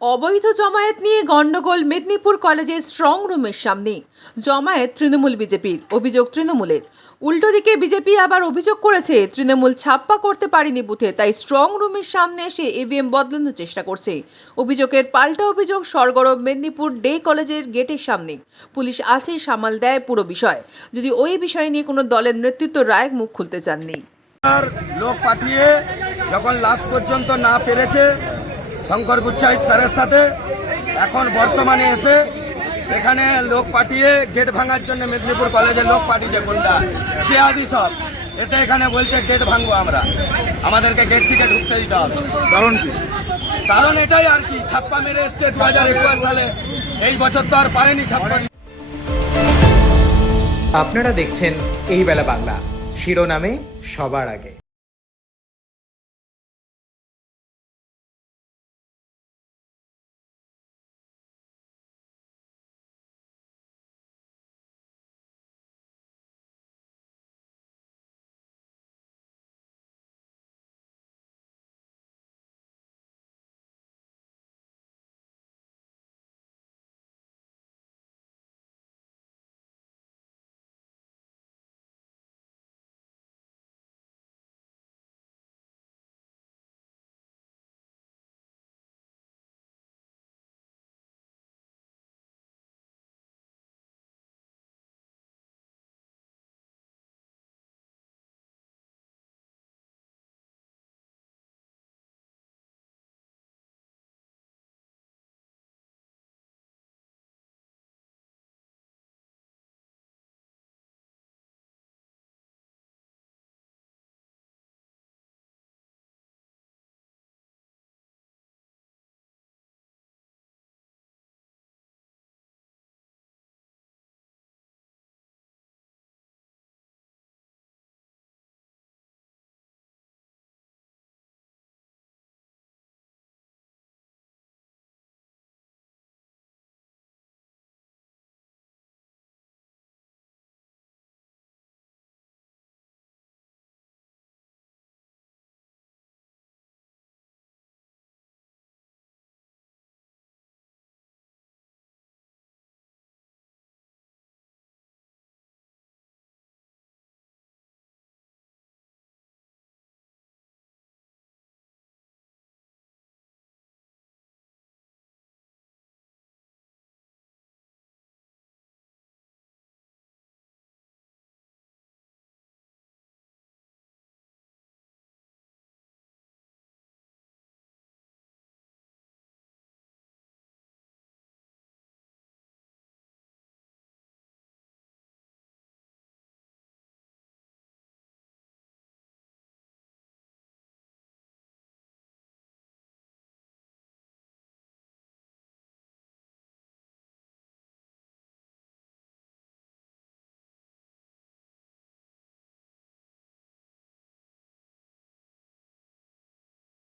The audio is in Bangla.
অবৈধ জমায়েত নিয়ে গন্ডগোল মেদিনীপুর কলেজের স্ট্রং রুমের সামনে। জমায়েত তৃণমূল বিজেপির, অভিযোগ তৃণমূলের। উল্টো দিকে বিজেপি আবার অভিযোগ করেছে তৃণমূল ছাপ্পা করতে পারেনি বুথে, তাই স্ট্রং রুমের সামনে এসে ইভিএম বদলানোর চেষ্টা করছে। অভিযোগের পাল্টা অভিযোগ সরগরম মেদিনীপুর ডে কলেজের গেটের সামনে। পুলিশ আছে, সামাল দেয় পুরো বিষয়। যদি ওই বিষয় নিয়ে কোনো দলের নেতৃত্ব রায় মুখ খুলতে চাননি। লোক পাঠিয়ে যখন লাস্ট পর্যন্ত না পেরেছে শঙ্কর গুচ্ছাইত স্যারের সাথে, এখন বর্তমানে এসে এখানে লোক পাঠিয়ে গেট ভাঙার জন্য মেদিনীপুর কলেজে লোক পাঠিয়েছে গুন্ডা চেয়াদি সব এসে এখানে বলছে গেট ভাঙবো আমরা, আমাদেরকে গেট থেকে ঢুকতে দিতে হবে। কারণ কি? কারণ এটাই আর কি, ছাপ্পা মেরে এসছে 2021 সালে, এই বছর তো আর পারেনি ছাপ্পা। আপনারা দেখছেন এই বেলা বাংলা, শিরোনামে সবার আগে।